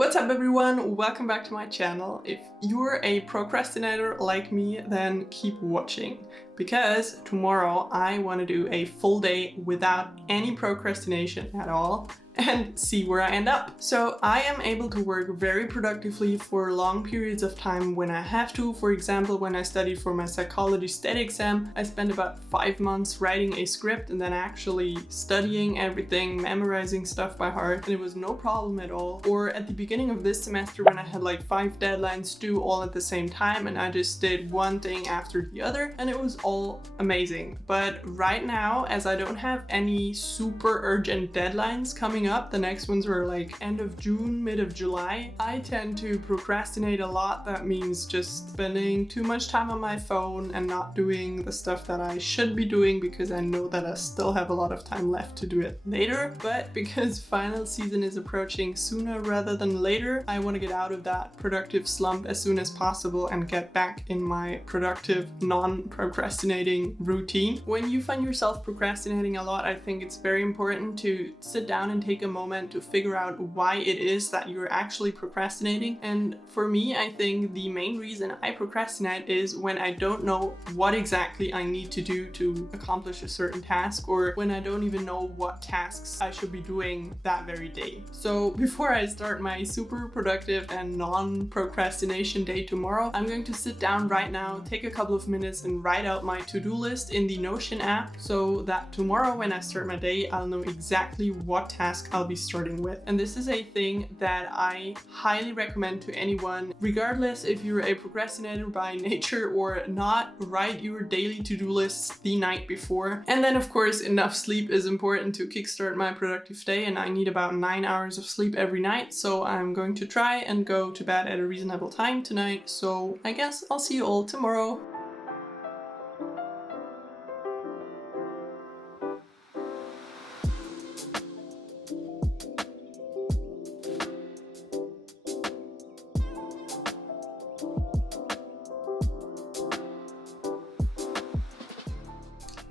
What's up everyone? Welcome back to my channel. If you're a procrastinator like me, then keep watching because tomorrow I want to do a full day without any procrastination at all and see where I end up. So I am able to work very productively for long periods of time when I have to. For example, when I studied for my psychology state exam, I spent about 5 months writing a script and then actually studying everything, memorizing stuff by heart, and it was no problem at all. Or at the beginning of this semester when I had like 5 deadlines due all at the same time and I just did one thing after the other and it was all amazing. But right now, as I don't have any super urgent deadlines coming up, the next ones were like end of June, mid of July, I tend to procrastinate a lot. That means just spending too much time on my phone and not doing the stuff that I should be doing because I know that I still have a lot of time left to do it later. But because final season is approaching sooner rather than later, I want to get out of that productive slump as soon as possible and get back in my productive, non-procrastinating routine. When you find yourself procrastinating a lot, I think it's very important to sit down and take a moment to figure out why it is that you're actually procrastinating. And for me, I think the main reason I procrastinate is when I don't know what exactly I need to do to accomplish a certain task, or when I don't even know what tasks I should be doing that very day. So before I start my super productive and non-procrastination day tomorrow, I'm going to sit down right now, take a couple of minutes and write out my to-do list in the Notion app so that tomorrow when I start my day, I'll know exactly what task I'll be starting with. And this is a thing that I highly recommend to anyone, regardless if you're a procrastinator by nature or not. Write your daily to-do lists the night before. And then of course, enough sleep is important to kickstart my productive day, and I need about 9 hours of sleep every night, so I'm going to try and go to bed at a reasonable time tonight. So I guess I'll see you all tomorrow.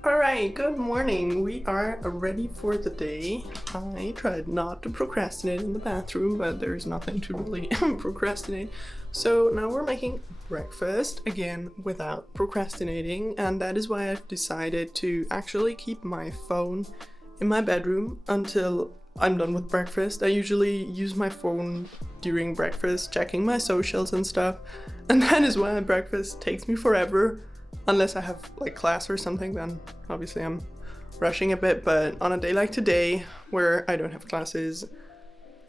Alright, good morning. We are ready for the day. I tried not to procrastinate in the bathroom, but there's nothing to really procrastinate. So now we're making breakfast, again without procrastinating, and that is why I've decided to actually keep my phone in my bedroom until I'm done with breakfast. I usually use my phone during breakfast, checking my socials and stuff, and that is why breakfast takes me forever. Unless I have like class or something, then obviously I'm rushing a bit, but on a day like today where I don't have classes,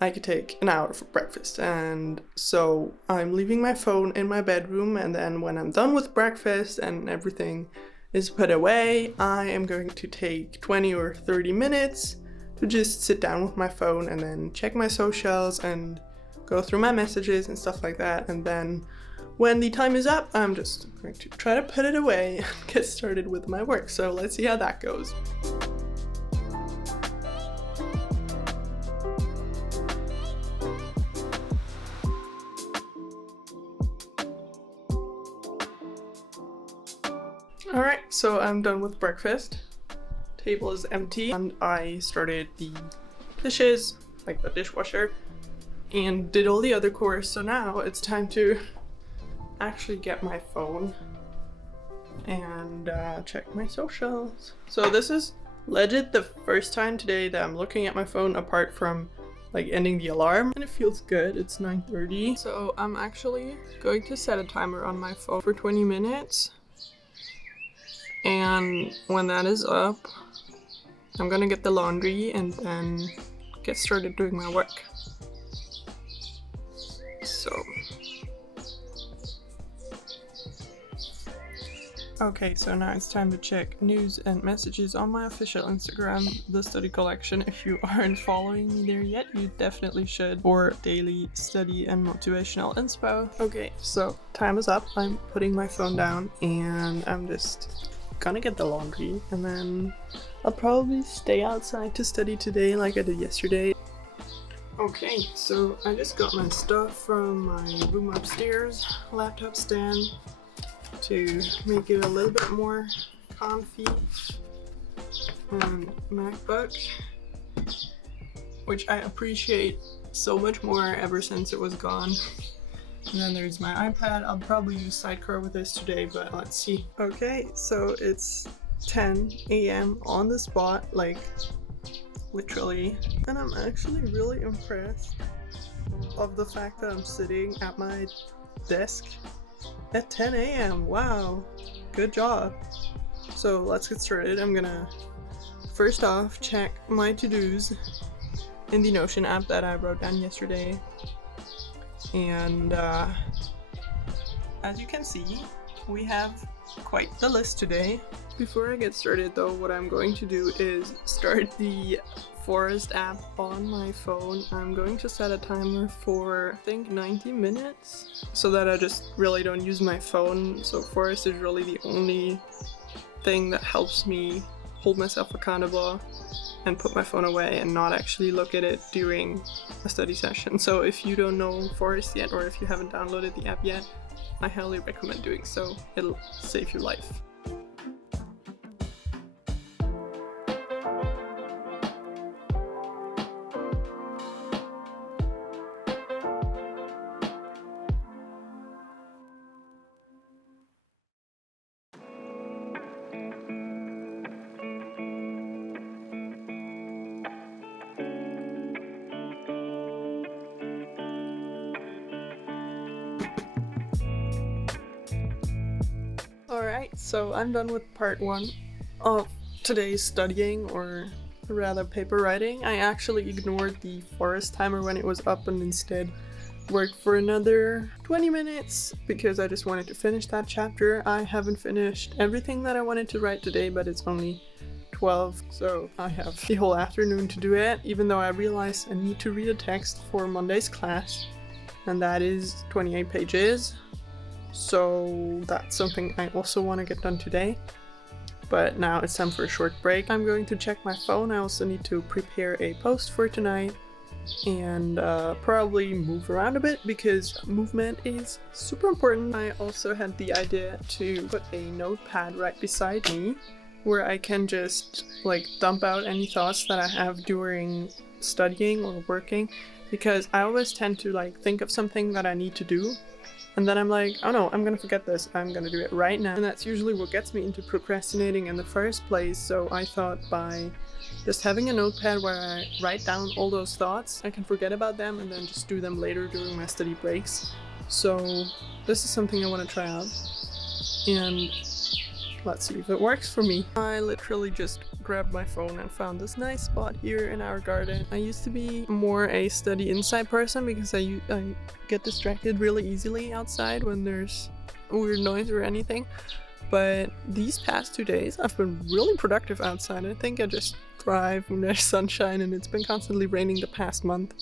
I could take an hour for breakfast. And so I'm leaving my phone in my bedroom, and then when I'm done with breakfast and everything is put away, I am going to take 20 or 30 minutes to just sit down with my phone and then check my socials and go through my messages and stuff like that. And then when the time is up, I'm just going to try to put it away and get started with my work. So let's see how that goes. Alright, so I'm done with breakfast. Table is empty and I started the dishes, like the dishwasher, and did all the other chores. So now it's time to actually get my phone and check my socials. So this is legit the first time today that I'm looking at my phone apart from like ending the alarm, and it feels good. It's 9:30. So I'm actually going to set a timer on my phone for 20 minutes. And when that is up, I'm gonna get the laundry and then get started doing my work. Okay, so now it's time to check news and messages on my official Instagram, The Study Collection. If you aren't following me there yet, you definitely should, for daily study and motivational inspo. Okay, so time is up. I'm putting my phone down and I'm just gonna get the laundry, and then I'll probably stay outside to study today like I did yesterday. Okay, so I just got my stuff from my room upstairs, laptop stand, to make it a little bit more comfy, and MacBook, which I appreciate so much more ever since it was gone. And then there's my iPad. I'll probably use Sidecar with this today, but let's see. Okay, so it's 10 a.m. on the spot, like literally. And I'm actually really impressed of the fact that I'm sitting at my desk at 10 a.m. Wow, good job. So let's get started. I'm gonna first off check my to-dos in the Notion app that I wrote down yesterday. And as you can see, we have quite the list today. Before I get started though, what I'm going to do is start the Forest app on my phone. I'm going to set a timer for, I think, 90 minutes so that I just really don't use my phone. So Forest is really the only thing that helps me hold myself accountable and put my phone away and not actually look at it during a study session. So if you don't know Forest yet, or if you haven't downloaded the app yet, I highly recommend doing so. It'll save your life. Alright, so I'm done with part 1 of today's studying, or rather paper writing. I actually ignored the Forest timer when it was up and instead worked for another 20 minutes because I just wanted to finish that chapter. I haven't finished everything that I wanted to write today, but it's only 12, so I have the whole afternoon to do it, even though I realize I need to read a text for Monday's class, and that is 28 pages. So that's something I also want to get done today. But now it's time for a short break. I'm going to check my phone. I also need to prepare a post for tonight and probably move around a bit because movement is super important. I also had the idea to put a notepad right beside me where I can just like dump out any thoughts that I have during studying or working, because I always tend to like think of something that I need to do and then I'm like, oh no, I'm gonna forget this, I'm gonna do it right now. And that's usually what gets me into procrastinating in the first place. So I thought by just having a notepad where I write down all those thoughts, I can forget about them and then just do them later during my study breaks. So this is something I want to try out. And let's see if it works for me. I literally just grabbed my phone and found this nice spot here in our garden. I used to be more a study inside person because I get distracted really easily outside when there's weird noise or anything. But these past 2 days I've been really productive outside. I think I just thrive when there's sunshine, and it's been constantly raining the past month.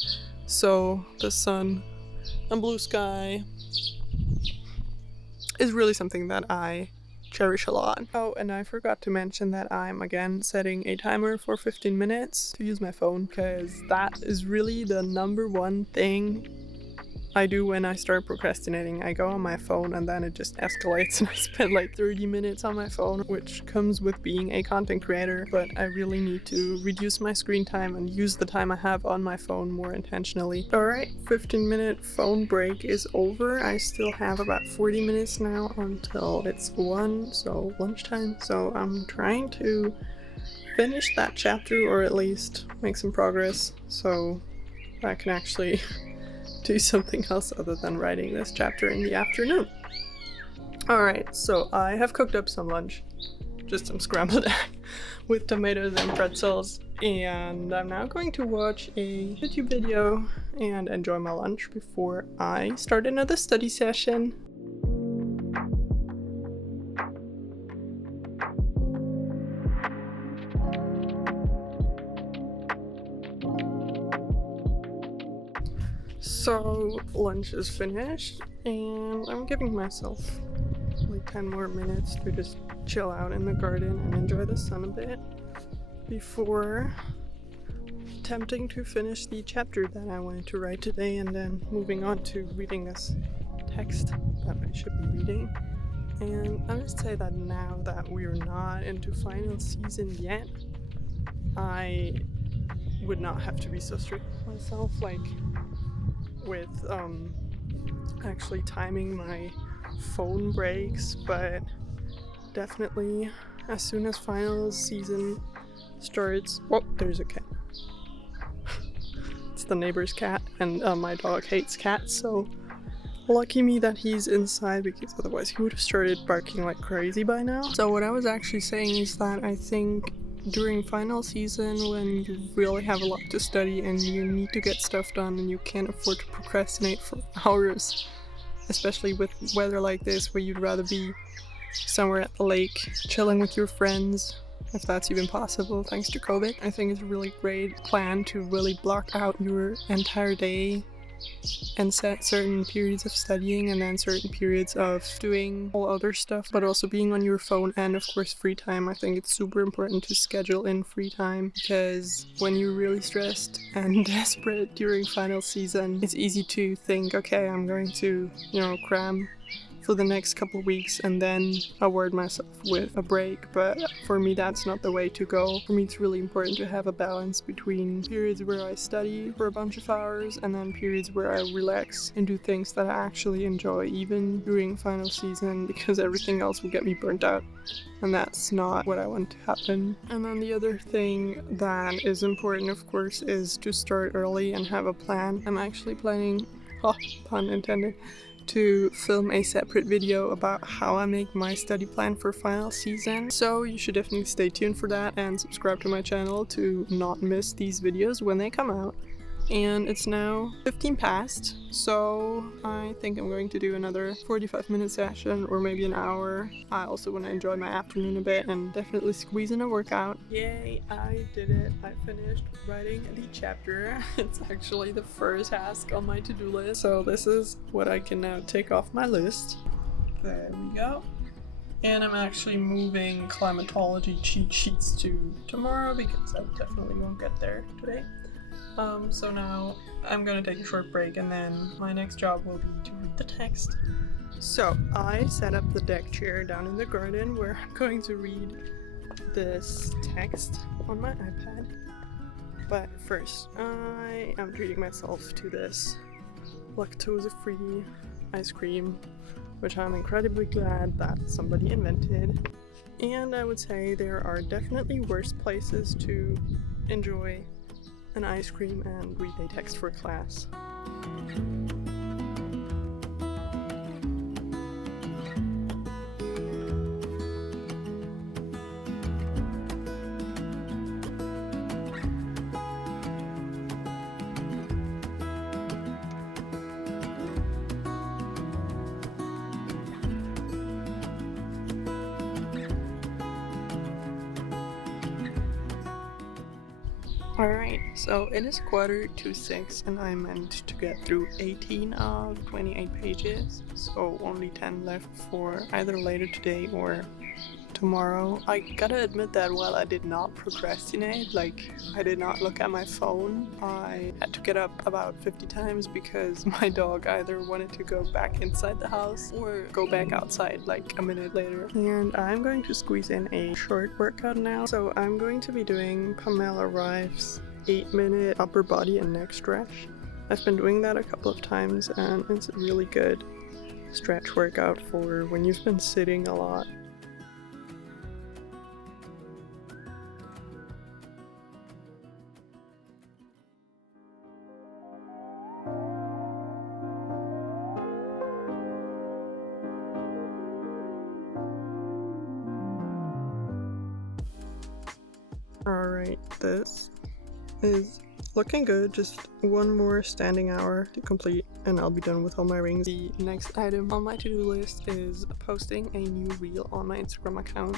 So the sun and blue sky is really something that I cherish a lot. Oh, and I forgot to mention that I'm again setting a timer for 15 minutes to use my phone, because that is really the number one thing I do when I start procrastinating. I go on my phone and then it just escalates and I spend like 30 minutes on my phone, which comes with being a content creator, but I really need to reduce my screen time and use the time I have on my phone more intentionally. Alright, 15-minute phone break is over. I still have about 40 minutes now until it's 1, so lunchtime. So I'm trying to finish that chapter, or at least make some progress, so I can actually do something else other than writing this chapter in the afternoon. Alright, so I have cooked up some lunch, just some scrambled egg with tomatoes and pretzels, and I'm now going to watch a YouTube video and enjoy my lunch before I start another study session. So lunch is finished and I'm giving myself like 10 more minutes to just chill out in the garden and enjoy the sun a bit before attempting to finish the chapter that I wanted to write today, and then moving on to reading this text that I should be reading. And I must say that now that we're not into final season yet, I would not have to be so strict with myself. Like, with actually timing my phone breaks, but definitely as soon as final season starts. Oh, there's a cat. It's the neighbor's cat, and my dog hates cats, so lucky me that he's inside, because otherwise he would have started barking like crazy by now. So what I was actually saying is that I think during final season, when you really have a lot to study and you need to get stuff done and you can't afford to procrastinate for hours, especially with weather like this where you'd rather be somewhere at the lake chilling with your friends, if that's even possible thanks to COVID. I think it's a really great plan to really block out your entire day and set certain periods of studying and then certain periods of doing all other stuff, but also being on your phone and of course free time. I think it's super important to schedule in free time, because when you're really stressed and desperate during final season, it's easy to think, okay, I'm going to, cram for the next couple weeks and then award myself with a break. But for me, that's not the way to go. For me, it's really important to have a balance between periods where I study for a bunch of hours and then periods where I relax and do things that I actually enjoy, even during final season, because everything else will get me burnt out, and that's not what I want to happen. And then the other thing that is important, of course, is to start early and have a plan. I'm actually planning, pun intended, to film a separate video about how I make my study plan for final season. So you should definitely stay tuned for that and subscribe to my channel to not miss these videos when they come out. And it's now 15 past, so I think I'm going to do another 45-minute session or maybe an hour. I also want to enjoy my afternoon a bit and definitely squeeze in a workout. Yay, I did it. I finished writing the chapter. It's actually the first task on my to-do list, so this is what I can now take off my list. There we go. And I'm actually moving climatology cheat sheets to tomorrow because I definitely won't get there today. So now I'm gonna take a short break and then my next job will be to read the text. So I set up the deck chair down in the garden where I'm going to read this text on my iPad. But first, I am treating myself to this lactose-free ice cream, which I'm incredibly glad that somebody invented. And I would say there are definitely worse places to enjoy an ice cream and read a text for class. Alright, so it is 5:45 and I meant to get through 18 of 28 pages, so only 10 left for either later today or tomorrow. I gotta admit that while I did not procrastinate, I did not look at my phone, I had to get up about 50 times because my dog either wanted to go back inside the house or go back outside a minute later. And I'm going to squeeze in a short workout now, so I'm going to be doing Pamela Reif's 8-minute upper body and neck stretch. I've been doing that a couple of times and it's a really good stretch workout for when you've been sitting a lot. Alright, this is looking good. Just one more standing hour to complete and I'll be done with all my rings. The next item on my to-do list is posting a new reel on my Instagram account.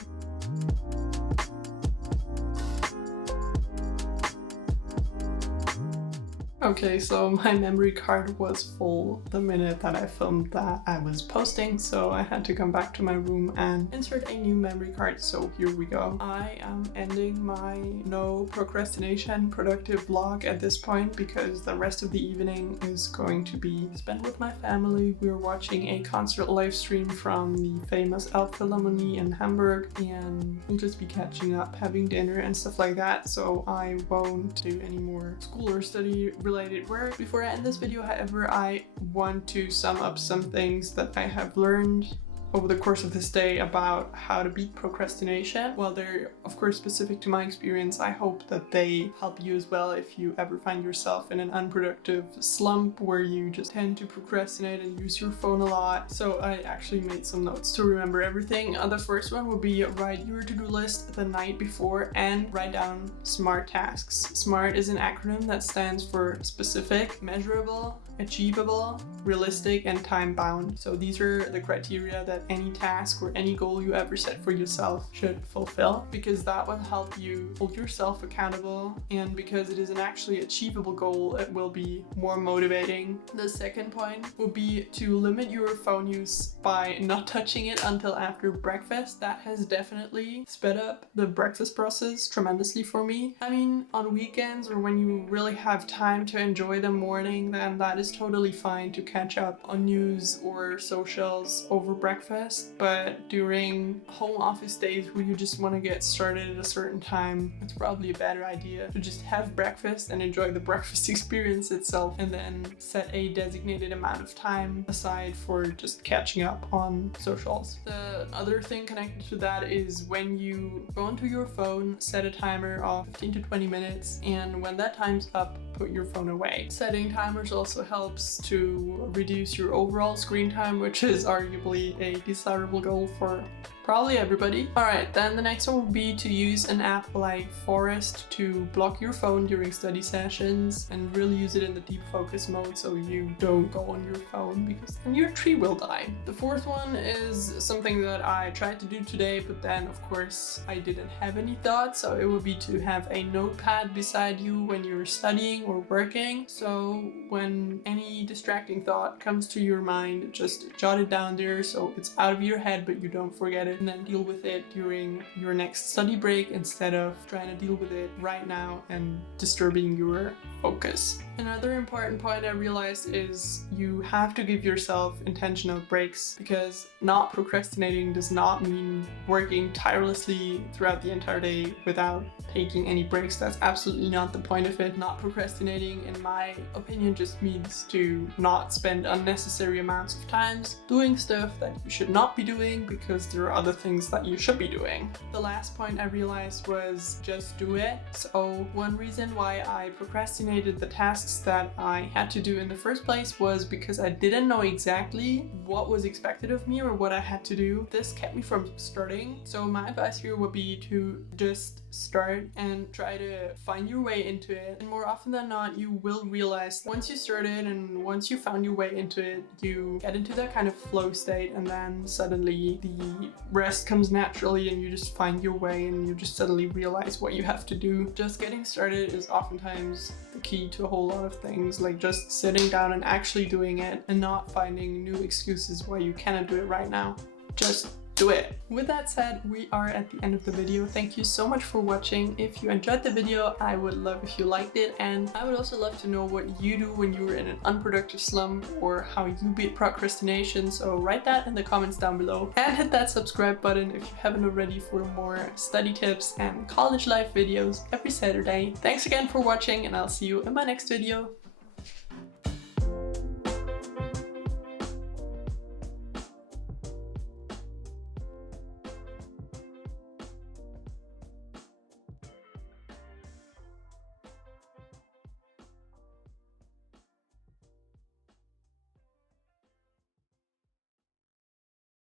Okay, so my memory card was full the minute that I filmed that I was posting, so I had to come back to my room and insert a new memory card, so here we go. I am ending my no procrastination productive vlog at this point because the rest of the evening is going to be spent with my family. We're watching a concert live stream from the famous Elbphilharmonie in Hamburg and we'll just be catching up, having dinner and stuff like that, so I won't do any more school or study related related work. Before I end this video, however, I want to sum up some things that I have learned over the course of this day about how to beat procrastination. While they're of course specific to my experience, I hope that they help you as well if you ever find yourself in an unproductive slump where you just tend to procrastinate and use your phone a lot. So I actually made some notes to remember everything. The first one would be write your to-do list the night before and write down SMART tasks. SMART is an acronym that stands for specific, measurable, achievable, realistic, and time-bound. So these are the criteria that any task or any goal you ever set for yourself should fulfill, because that will help you hold yourself accountable, and because it is an actually achievable goal, it will be more motivating. The second point would be to limit your phone use by not touching it until after breakfast. That has definitely sped up the breakfast process tremendously for me. I mean, on weekends or when you really have time to enjoy the morning, then that is totally fine to catch up on news or socials over breakfast. But during home office days where you just want to get started at a certain time, it's probably a better idea to just have breakfast and enjoy the breakfast experience itself, and then set a designated amount of time aside for just catching up on socials. The other thing connected to that is when you go onto your phone, set a timer of 15 to 20 minutes, and when that time's up, put your phone away. Setting timers also helps to reduce your overall screen time, which is arguably a desirable goal for probably everybody. Alright, then the next one would be to use an app like Forest to block your phone during study sessions and really use it in the deep focus mode so you don't go on your phone, because then your tree will die. The fourth one is something that I tried to do today, but then of course I didn't have any thoughts, so it would be to have a notepad beside you when you're studying or working. So when any distracting thought comes to your mind, just jot it down there so it's out of your head but you don't forget it, and then deal with it during your next study break instead of trying to deal with it right now and disturbing your focus. Another important point I realized is you have to give yourself intentional breaks, because not procrastinating does not mean working tirelessly throughout the entire day without taking any breaks. That's absolutely not the point of it. Not procrastinating, in my opinion, just means to not spend unnecessary amounts of time doing stuff that you should not be doing because there are other things that you should be doing. The last point I realized was just do it. So one reason why I procrastinated the tasks that I had to do in the first place was because I didn't know exactly what was expected of me or what I had to do. This kept me from starting. So my advice here would be to just start and try to find your way into it. And more often than not, you will realize once you started and once you found your way into it, you get into that kind of flow state, and then suddenly the rest comes naturally and you just find your way and you just suddenly realize what you have to do. Just getting started is oftentimes the key to a whole lot of things, like just sitting down and actually doing it and not finding new excuses why you cannot do it right now. Just do it. With that said, we are at the end of the video. Thank you so much for watching. If you enjoyed the video, I would love if you liked it, and I would also love to know what you do when you're in an unproductive slump or how you beat procrastination. So write that in the comments down below, and hit that subscribe button if you haven't already for more study tips and college life videos every Saturday. Thanks again for watching, and I'll see you in my next video.